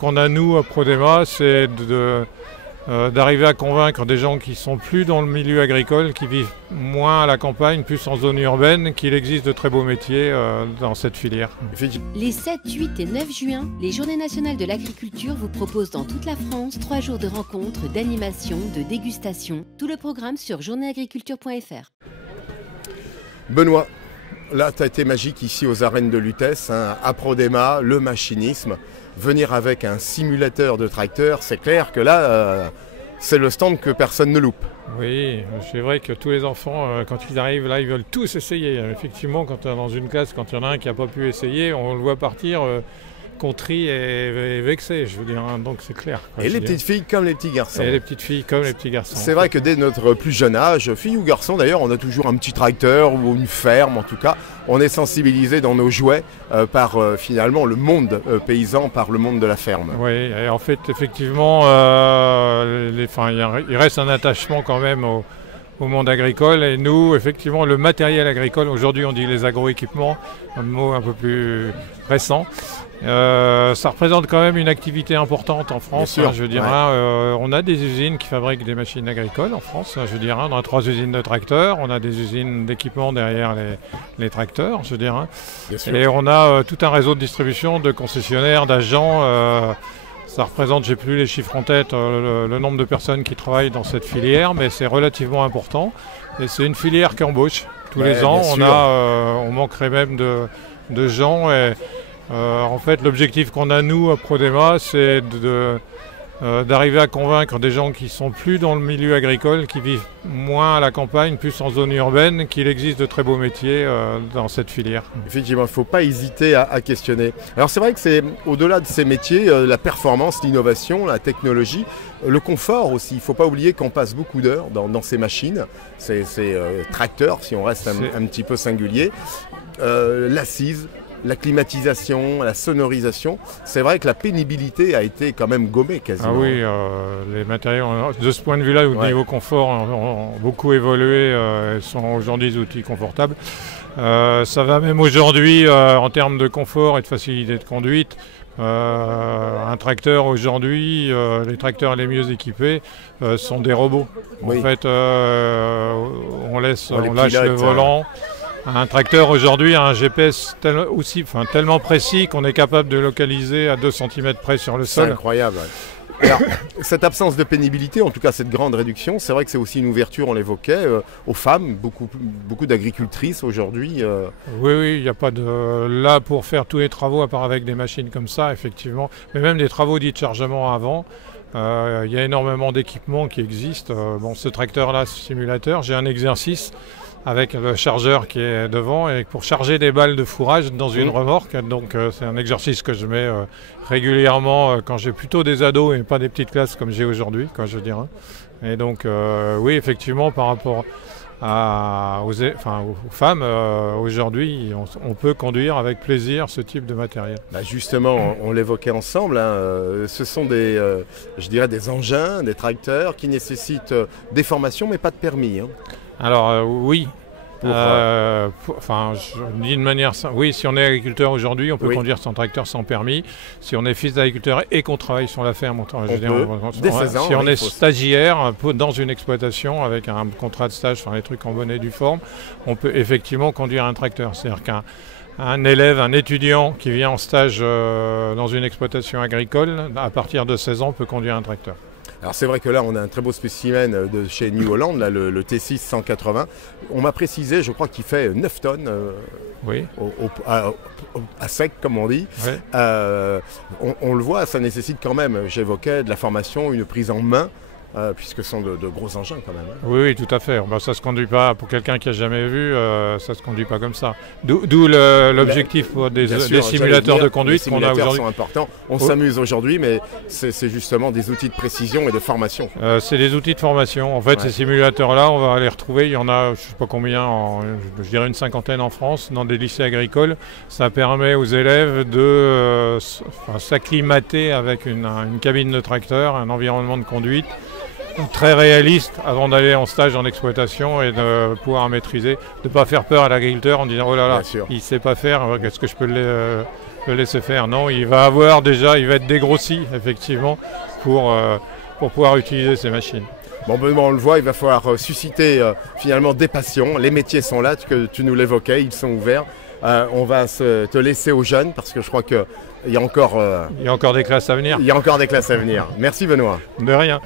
qu'on a nous à Prodema, c'est d'arriver à convaincre des gens qui sont plus dans le milieu agricole, qui vivent moins à la campagne, plus en zone urbaine, qu'il existe de très beaux métiers dans cette filière. Les 7, 8 et 9 juin, les Journées nationales de l'agriculture vous proposent dans toute la France 3 jours de rencontres, d'animation, de dégustation. Tout le programme sur journéeagriculture.fr. Benoît, là tu as été magique ici aux arènes de Lutèce, hein, à Prodema, le machinisme. Venir avec un simulateur de tracteur, c'est clair que là, c'est le stand que personne ne loupe. Oui, c'est vrai que tous les enfants, quand ils arrivent là, ils veulent tous essayer. Effectivement, quand dans une classe, quand il y en a un qui n'a pas pu essayer, on le voit partir contrit et vexé, je veux dire, hein, donc c'est clair. Et les petites filles comme les petits garçons. Et les petites filles comme les petits garçons. C'est vrai que dès notre plus jeune âge, filles ou garçons d'ailleurs, on a toujours un petit tracteur ou une ferme en tout cas. On est sensibilisé dans nos jouets par finalement le monde paysan, par le monde de la ferme. Oui, et en fait effectivement, il reste un attachement quand même au monde agricole, et nous, effectivement, le matériel agricole, aujourd'hui on dit les agroéquipements, un mot un peu plus récent, ça représente quand même une activité importante en France. Bien sûr, je veux dire, ouais. On a des usines qui fabriquent des machines agricoles en France, je veux dire, on a 3 usines de tracteurs, on a des usines d'équipements derrière les tracteurs, je veux dire, et on a tout un réseau de distribution, de concessionnaires, d'agents. Ça représente, j'ai plus les chiffres en tête, le nombre de personnes qui travaillent dans cette filière, mais c'est relativement important. Et c'est une filière qui embauche tous les ans. On manquerait même de gens. Et, en fait, l'objectif qu'on a, nous, à Prodema, c'est d'arriver à convaincre des gens qui sont plus dans le milieu agricole, qui vivent moins à la campagne, plus en zone urbaine, qu'il existe de très beaux métiers dans cette filière. Effectivement, il ne faut pas hésiter à questionner. Alors c'est vrai que c'est au-delà de ces métiers, la performance, l'innovation, la technologie, le confort aussi. Il ne faut pas oublier qu'on passe beaucoup d'heures dans ces machines, ces tracteurs, si on reste un petit peu singulier, l'assise, la climatisation, la sonorisation. C'est vrai que la pénibilité a été quand même gommée quasiment. Ah oui, les matériaux, de ce point de vue-là, au niveau confort, ont beaucoup évolué, sont aujourd'hui des outils confortables. Ça va même aujourd'hui, en termes de confort et de facilité de conduite. Un tracteur aujourd'hui, les tracteurs les mieux équipés sont des robots. Oui. En fait, on lâche le volant. Un tracteur aujourd'hui a un GPS tellement précis qu'on est capable de localiser à 2 cm près sur le sol. C'est incroyable. Alors, cette absence de pénibilité, en tout cas cette grande réduction, c'est vrai que c'est aussi une ouverture, on l'évoquait, aux femmes, beaucoup d'agricultrices aujourd'hui. Oui, il n'y a pas de... Là, pour faire tous les travaux, à part avec des machines comme ça, effectivement, mais même des travaux dits de chargement avant, il y a énormément d'équipements qui existent. Ce tracteur-là, ce simulateur, j'ai un exercice avec le chargeur qui est devant, et pour charger des balles de fourrage dans une remorque. Donc c'est un exercice que je mets régulièrement quand j'ai plutôt des ados et pas des petites classes comme j'ai aujourd'hui, je dirais. Et donc oui, effectivement, par rapport aux femmes, aujourd'hui, on peut conduire avec plaisir ce type de matériel. Justement, on l'évoquait ensemble, ce sont des engins, des tracteurs qui nécessitent des formations mais pas de permis. Alors oui, je dis de manière simple, oui, si on est agriculteur aujourd'hui, on peut conduire son tracteur sans permis. Si on est fils d'agriculteur et qu'on travaille sur la ferme, si on est stagiaire dans une exploitation avec un contrat de stage, les trucs en bonne et due forme, on peut effectivement conduire un tracteur. C'est-à-dire qu'un élève, un étudiant qui vient en stage dans une exploitation agricole, à partir de 16 ans, peut conduire un tracteur. Alors c'est vrai que là on a un très beau spécimen de chez New Holland, là, le T6 180. On m'a précisé, je crois qu'il fait 9 tonnes à sec comme on dit. Oui. On le voit, ça nécessite quand même, j'évoquais, de la formation, une prise en main. Puisque ce sont de gros engins quand même. Oui, tout à fait. Ça ne se conduit pas, pour quelqu'un qui n'a jamais vu, ça ne se conduit pas comme ça. D'où l'objectif pour des simulateurs de conduite qu'on a aujourd'hui. Les simulateurs sont importants. On s'amuse aujourd'hui, mais c'est justement des outils de précision et de formation. C'est des outils de formation. En fait, ces simulateurs-là, on va les retrouver. Il y en a, je ne sais pas combien, je dirais une cinquantaine en France, dans des lycées agricoles. Ça permet aux élèves de s'acclimater avec une cabine de tracteur, un environnement de conduite très réaliste avant d'aller en stage en exploitation et de pouvoir maîtriser, de ne pas faire peur à l'agriculteur en disant oh là là, il ne sait pas faire, est-ce que je peux le laisser faire. Non, il va être dégrossi, effectivement, pour pouvoir utiliser ces machines. Bon, Benoît, on le voit, il va falloir susciter finalement des passions. Les métiers sont là, tu nous l'évoquais, ils sont ouverts. On va te laisser aux jeunes parce que je crois qu'il y a encore... il y a encore des classes à venir. Il y a encore des classes à venir. Merci Benoît. De rien.